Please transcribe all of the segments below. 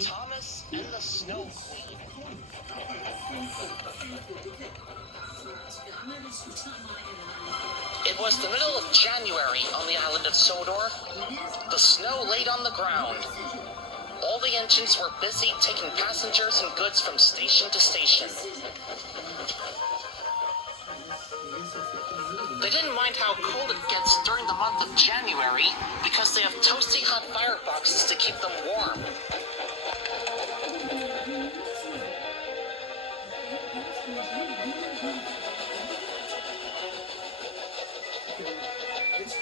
Thomas and the Snow Queen. It was the middle of January on the island of Sodor. The snow laid on the ground. All the engines were busy taking passengers and goods from station to station. They didn't mind how cold it gets during the month of January because they have toasty hot fireboxes to keep them warm.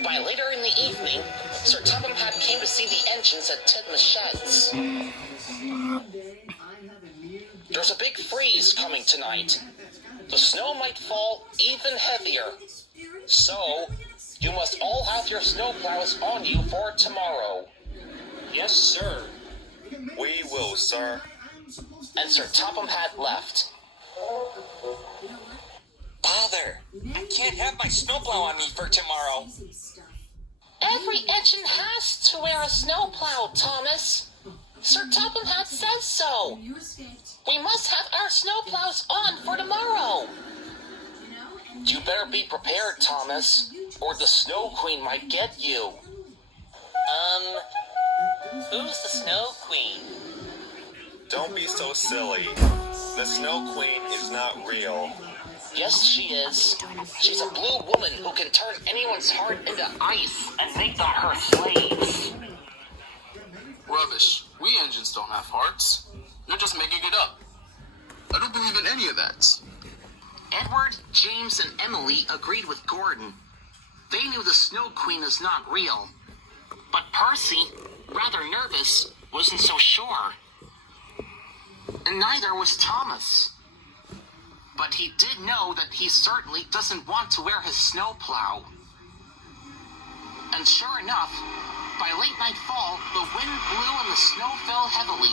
By later in the evening, Sir Topham Hatt came to see the engines at Tidmouth Sheds. There's a big freeze coming tonight. The snow might fall even heavier. So, you must all have your snowplows on you for tomorrow. Yes, sir. We will, sir. And Sir Topham Hatt left. Bother! I can't have my snowplow on me for tomorrow. Every engine has to wear a snowplow, Thomas. Sir Topham Hatt says so. We must have our snowplows on for tomorrow. You better be prepared, Thomas, or the Snow Queen might get you. Who's the Snow Queen? Don't be so silly. The Snow Queen is not real. Yes, she is. She's a blue woman who can turn anyone's heart into ice and make them her slaves. Rubbish. We engines don't have hearts. You're just making it up. I don't believe in any of that. Edward, James, and Emily agreed with Gordon. They knew the Snow Queen is not real. But Percy, rather nervous, wasn't so sure. And neither was Thomas. But he did know that he certainly doesn't want to wear his snowplow. And sure enough, by late nightfall, the wind blew and the snow fell heavily.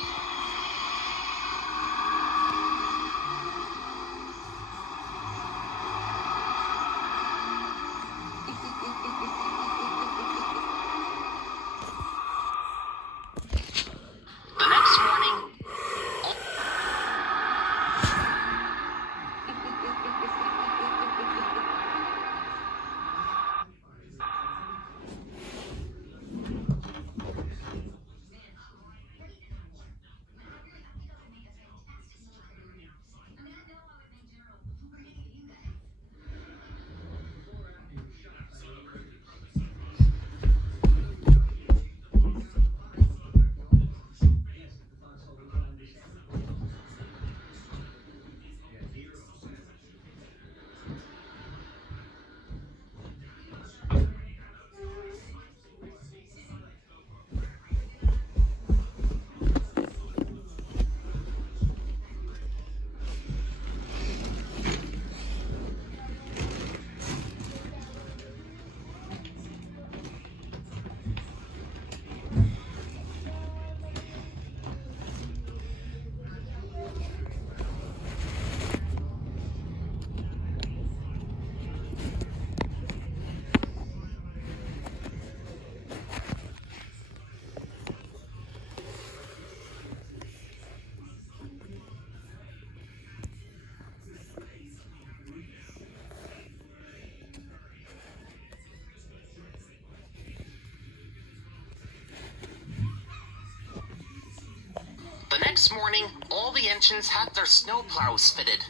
The next morning, all the engines had their snowplows fitted.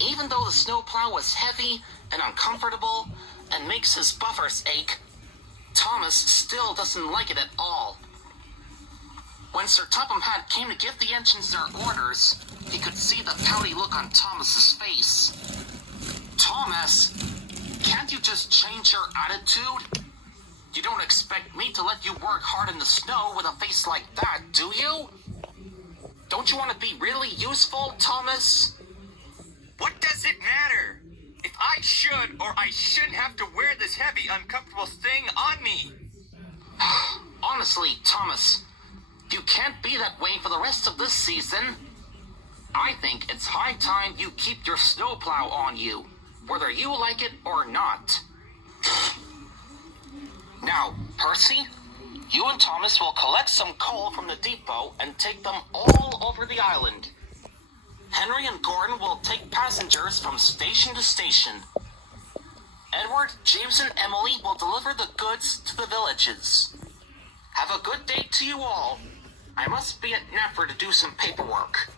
Even though the snowplow was heavy and uncomfortable and makes his buffers ache, Thomas still doesn't like it at all. When Sir Topham Hatt came to give the engines their orders, he could see the pouty look on Thomas's face. Thomas, can't you just change your attitude? You don't expect me to let you work hard in the snow with a face like that, do you? Don't you want to be really useful, Thomas? What does it matter? If I should or I shouldn't have to wear this heavy, uncomfortable thing on me? Honestly, Thomas, you can't be that way for the rest of this season. I think it's high time you keep your snowplow on you, whether you like it or not. Now, Percy, You and Thomas will collect some coal from the depot and take them all over the island. Henry and Gordon will take passengers from station to station. Edward, James, and Emily will deliver the goods to the villages. Have a good day to you all. I must be at Nefer to do some paperwork.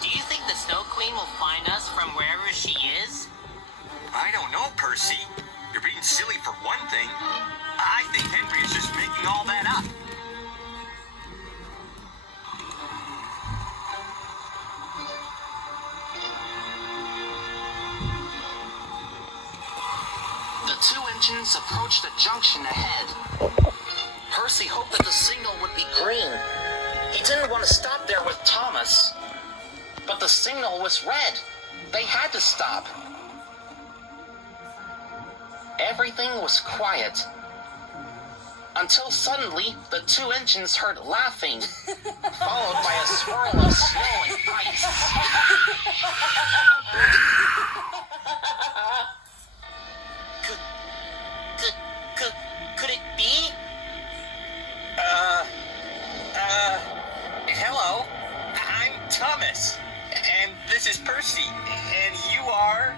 Do you think the Snow Queen will find us from wherever she is? I don't know, Percy. You're being silly for one thing. I think Henry is just making all that up. The two engines approached the junction ahead. Percy hoped that the signal would be green. He didn't want to stop there with Thomas. But the signal was red. They had to stop. Everything was quiet. Until suddenly, the two engines heard laughing, followed by a swirl of snow and ice. Could it be? Hello. I'm Thomas. And this is Percy. And you are...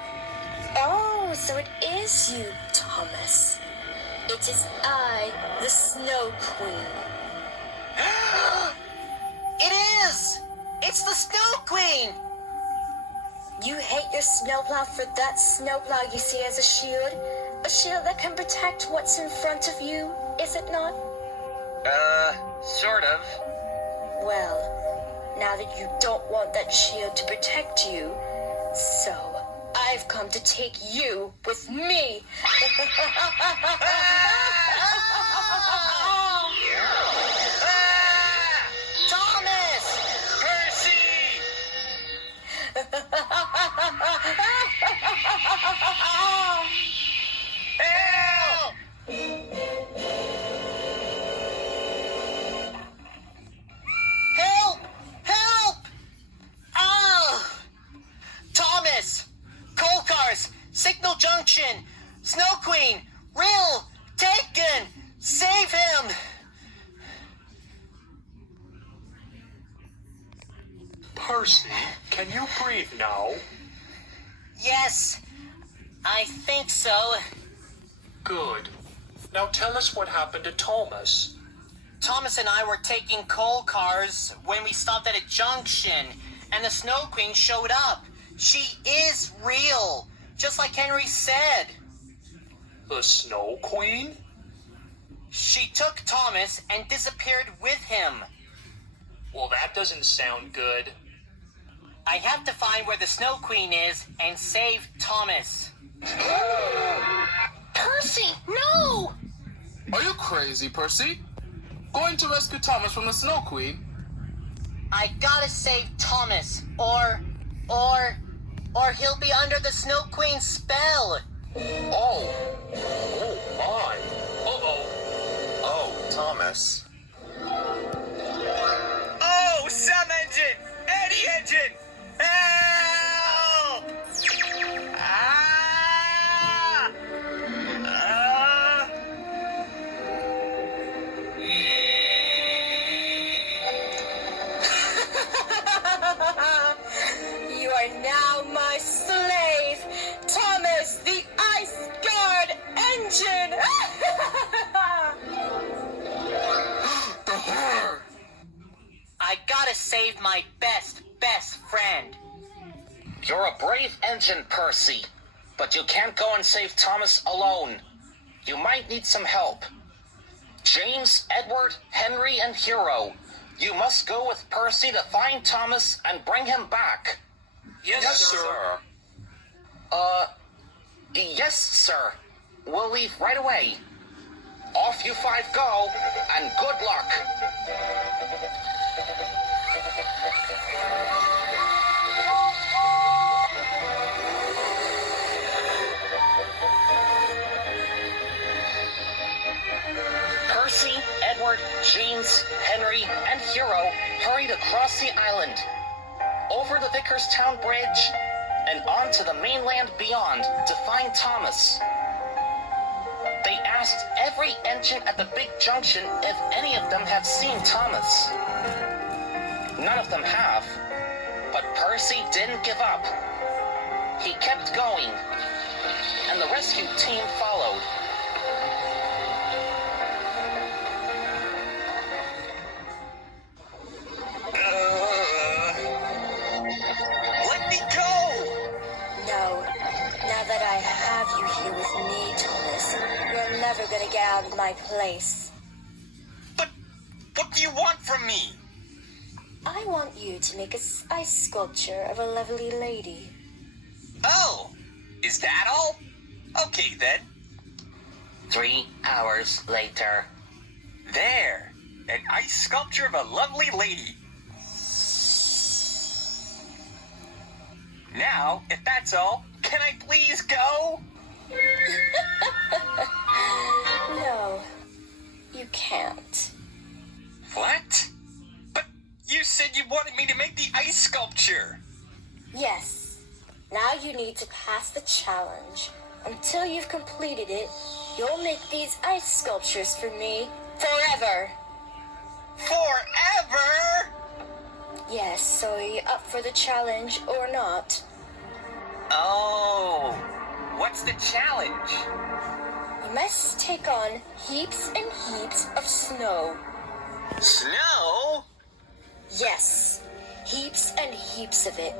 Oh, so it is you, Thomas. It is I, the Snow Queen. It is! It's the Snow Queen! You hate your snowplow for that snowplow you see as a shield? A shield that can protect what's in front of you, is it not? Sort of. Well, now that you don't want that shield to protect you, so I've come to take you with me. Thomas! Percy! Help! Help! Help! Ah! Thomas! Coal cars! Signal Junction! Snow Queen! Rill! Taken! Save him! Percy, can you breathe now? Yes, I think so. Good. Now tell us what happened to Thomas. Thomas and I were taking coal cars when we stopped at a junction, and the Snow Queen showed up. She is real, just like Henry said. The Snow Queen? She took Thomas and disappeared with him. Well, that doesn't sound good. I have to find where the Snow Queen is and save Thomas. Percy, no! Are you crazy, Percy? Going to rescue Thomas from the Snow Queen? I gotta save Thomas, or he'll be under the Snow Queen's spell. Oh, Oh my. Uh-oh. oh, Thomas. Oh, some engine! Any engine! Help! Ah! Ah! You are now my slave, Thomas the Ice Guard Engine! The horror! I gotta save my best friend. You're a brave engine, Percy. But you can't go and save Thomas alone. You might need some help. James, Edward, Henry, and Hero, you must go with Percy to find Thomas and bring him back. Yes, Sir. Yes, sir. We'll leave right away. Off you five go, and good luck. Percy, Edward, James, Henry, and Hero hurried across the island. Over the Vicarstown Bridge, and on to the mainland beyond to find Thomas. They asked every engine at the big junction if any of them have seen Thomas. None of them have, but Percy didn't give up. He kept going, and the rescue team followed. Let me go! No. Now that I have you here with me, Thomas, you're never gonna get out of my place. But what do you want from me? I want you to make an ice sculpture of a lovely lady. Oh, is that all? Okay then. 3 hours later. There, an ice sculpture of a lovely lady. Now, if that's all, can I please go? No, you can't. What? But you said you wanted me to make the ice sculpture. Yes. Now you need to pass the challenge. Until you've completed it, you'll make these ice sculptures for me forever. Forever? Yes, so are you up for the challenge or not? Oh, what's the challenge? You must take on heaps and heaps of snow. Snow? Yes, heaps and heaps of it.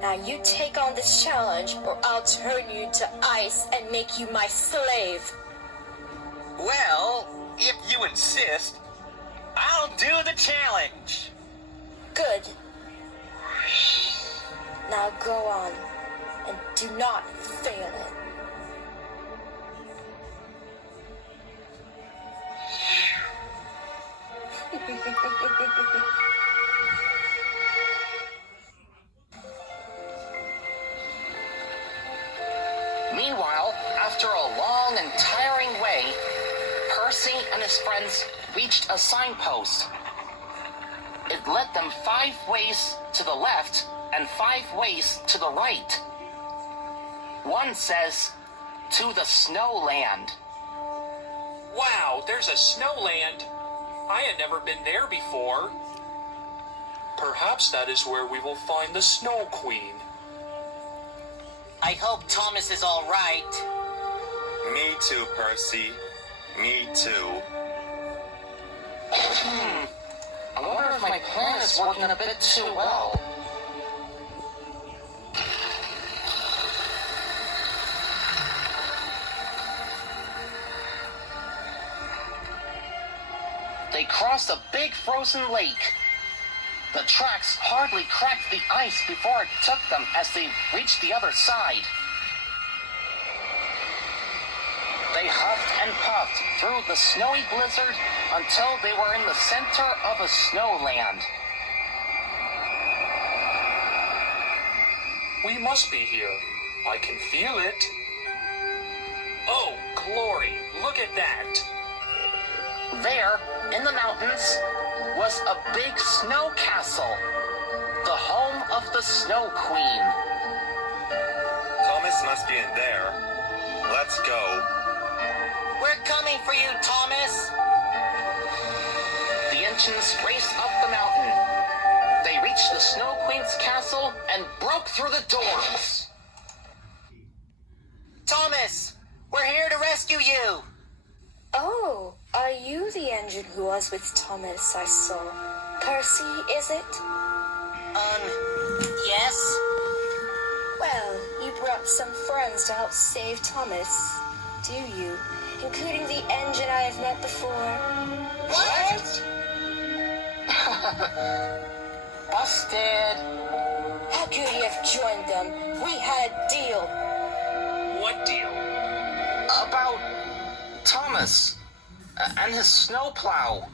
Now you take on this challenge or I'll turn you to ice and make you my slave. Well, if you insist, I'll do the challenge. Good. Now go on and do not fail it. Meanwhile, after a long and tiring way, Percy and his friends reached a signpost. It led them 5 ways to the left and 5 ways to the right. One says, to the snowland. Wow, there's a snowland. I had never been there before. Perhaps that is where we will find the Snow Queen. I hope Thomas is all right. Me too, Percy. Me too. I wonder if my plan is working a bit too well. They crossed a big frozen lake. The tracks hardly cracked the ice before it took them as they reached the other side. They huffed and puffed through the snowy blizzard until they were in the center of a snowland. We must be here. I can feel it. Oh, glory, look at that. There, in the mountains, was a big snow castle, the home of the Snow Queen. Thomas must be in there. Let's go. We're coming for you, Thomas. The engines raced up the mountain. They reached the Snow Queen's castle and broke through the doors. Thomas, we're here to rescue you. Oh, are you the engine who was with Thomas I saw? Percy, is it? Yes? Well, you brought some friends to help save Thomas, do you? Including the engine I have met before. What? Busted. How could you have joined them? We had a deal. What deal? About Thomas and his snowplow.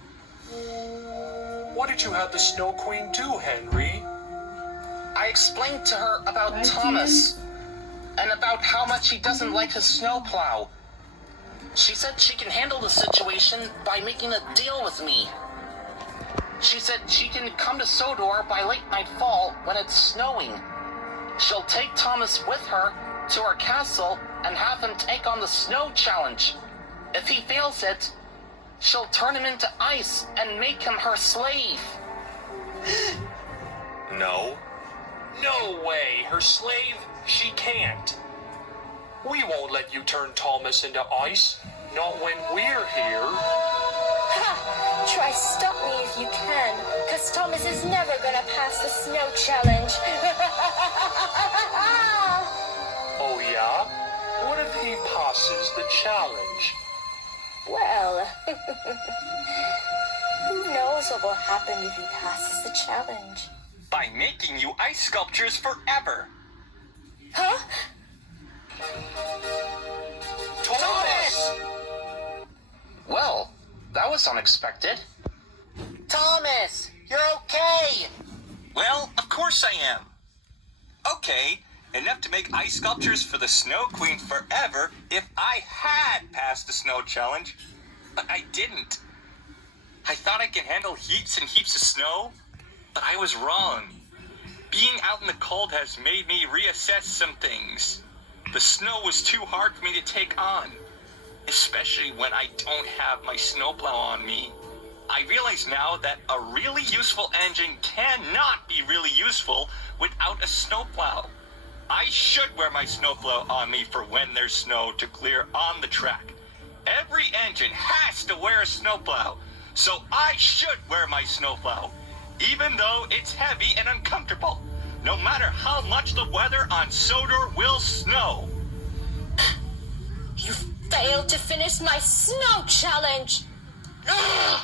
What did you have the Snow Queen do, Henry? I explained to her about Thomas and about how much he doesn't like his snowplow. She said she can handle the situation by making a deal with me. She said she can come to Sodor by late nightfall when it's snowing. she'll take Thomas with her to her castle and have him take on the snow challenge. If he fails it, she'll turn him into ice and make him her slave. No. No way, her slave, she can't. We won't let you turn Thomas into ice, not when we're here. Ha! Try stop me if you can, cause Thomas is never gonna pass the snow challenge. Oh yeah? What if he passes the challenge? Well, who knows what will happen if he passes the challenge? By making you ice sculptures forever. Huh? Thomas! Well, that was unexpected. Thomas, you're okay. Well, of course I am. Okay, enough to make ice sculptures for the Snow Queen forever if I had passed the snow challenge. But I didn't. I thought I could handle heaps and heaps of snow, but I was wrong. Being out in the cold has made me reassess some things. The snow was too hard for me to take on, especially when I don't have my snowplow on me. I realize now that a really useful engine cannot be really useful without a snowplow. I should wear my snowplow on me for when there's snow to clear on the track. Every engine has to wear a snowplow, so I should wear my snowplow, even though it's heavy and uncomfortable, no matter how much the weather on Sodor will snow. You failed to finish my snow challenge! Ugh.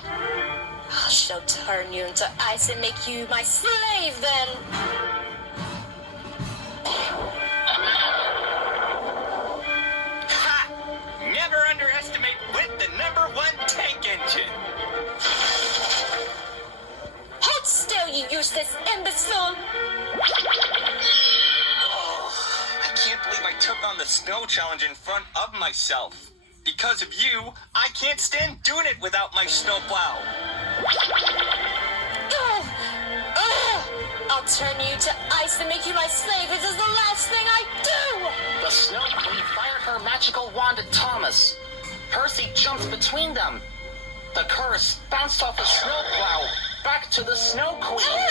I shall turn you into ice and make you my slave then! Ha! Never underestimate with the #1 tank engine. Hold still, you useless imbecile! Oh, I can't believe I took on the snow challenge in front of myself. Because of you, I can't stand doing it without my snowplow. Ugh. Ugh. I'll turn you to ice and make you my slave. This is the last thing I do! The Snow Queen fired her magical wand at Thomas. Percy jumped between them. The curse bounced off the snowplow back to the Snow Queen.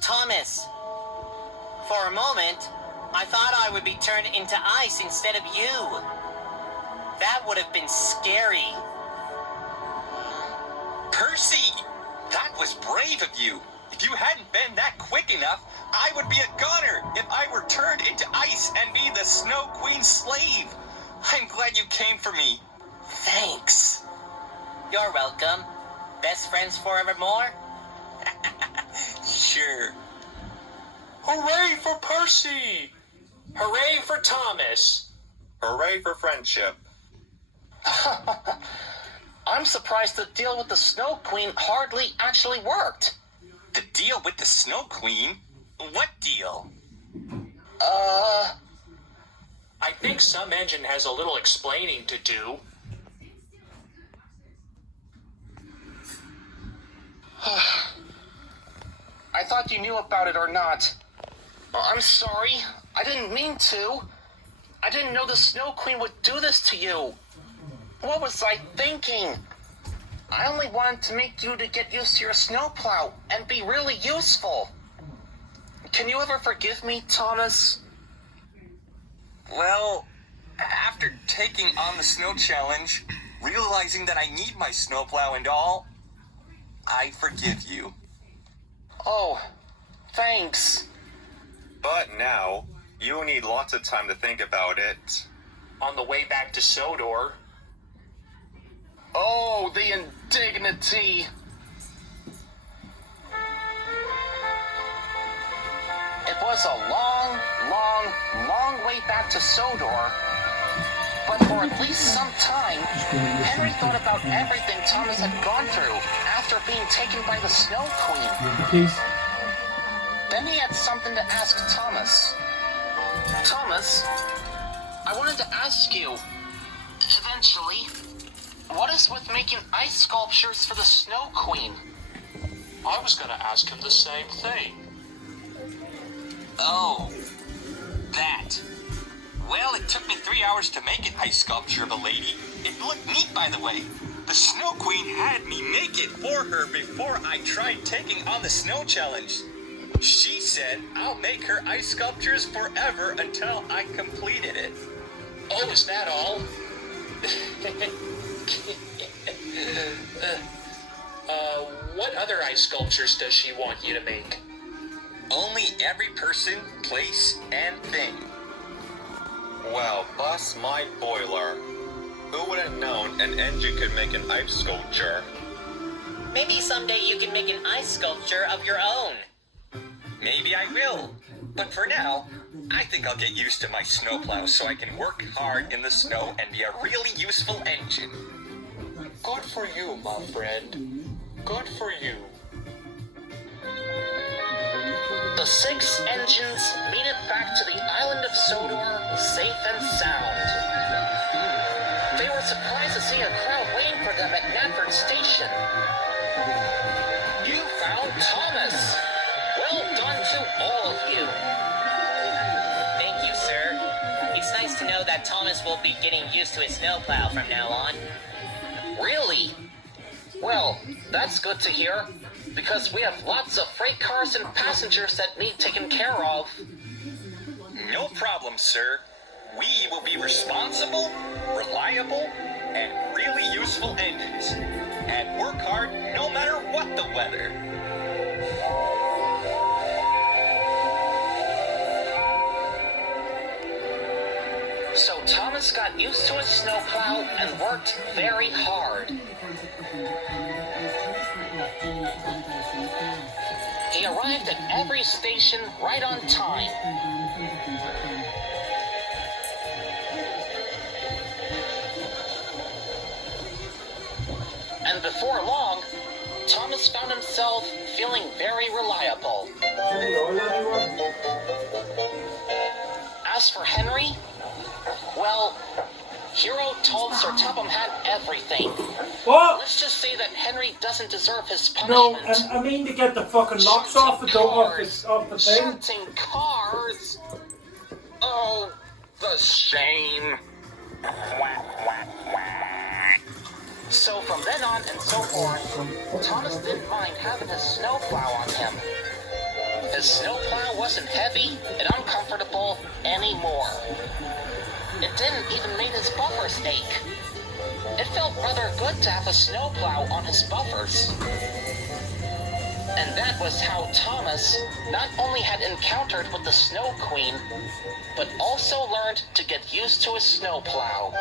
Thomas, for a moment, I thought I would be turned into ice instead of you. That would have been scary. Percy, that was brave of you. If you hadn't been that quick enough, I would be a goner if I were turned into ice and be the Snow Queen's slave. I'm glad you came for me. Thanks. You're welcome. Best friends forevermore? Sure. Hooray for Percy! Hooray for Thomas! Hooray for friendship. I'm surprised the deal with the Snow Queen hardly actually worked. The deal with the Snow Queen? What deal? I think some engine has a little explaining to do. I thought you knew about it or not. I'm sorry. I didn't mean to. I didn't know the Snow Queen would do this to you. What was I thinking? I only wanted to make you to get used to your snowplow and be really useful. Can you ever forgive me, Thomas? Well, after taking on the snow challenge, realizing that I need my snowplow and all, I forgive you. Oh, thanks. But now, you need lots of time to think about it. On the way back to Sodor, Oh, the indignity. It was a long way back to Sodor. But for at least some time, Henry thought about everything Thomas had gone through after being taken by the Snow Queen. Henry had something to ask Thomas. Thomas, I wanted to ask you, eventually, what is with making ice sculptures for the Snow Queen? I was gonna ask him the same thing. Oh, that. Well, it took me 3 hours to make an ice sculpture of a lady. It looked neat, by the way. The Snow Queen had me make it for her before I tried taking on the snow challenge. She said I'll make her ice sculptures forever until I completed it. Oh, is that all? What other ice sculptures does she want you to make? Only every person, place, and thing. Well, bust my boiler. Who would have known an engine could make an ice sculpture? Maybe someday you can make an ice sculpture of your own. Maybe I will. But for now, I think I'll get used to my snowplow so I can work hard in the snow and be a really useful engine. Good for you, my friend. Good for you. The 6 engines made it back to the island of Sodor safe and sound. They were surprised to see a crowd waiting for them at Natford Station. You found Thomas! Well done to all of you. Thank you, sir. It's nice to know that Thomas will be getting used to his snowplow from now on. Really? Well, that's good to hear, because we have lots of freight cars and passengers that need taken care of. No problem, sir. We will be responsible, reliable, and really useful engines. And work hard no matter what the weather. So Thomas got used to his snowplow and worked very hard. He arrived at every station right on time. And before long, Thomas found himself feeling very reliable. As for Henry, well, Hero told Sir Topham had everything. What? Let's just say that Henry doesn't deserve his No, punishment. I mean to get the fucking locks off the door, off the thing. Shunting cars. Oh, the shame. So from then on and so forth, Thomas didn't mind having his snowplow on him. His snowplow wasn't heavy and uncomfortable anymore. It didn't even make his buffers ache. It felt rather good to have a snowplow on his buffers. And that was how Thomas not only had encountered with the Snow Queen, but also learned to get used to his snowplow.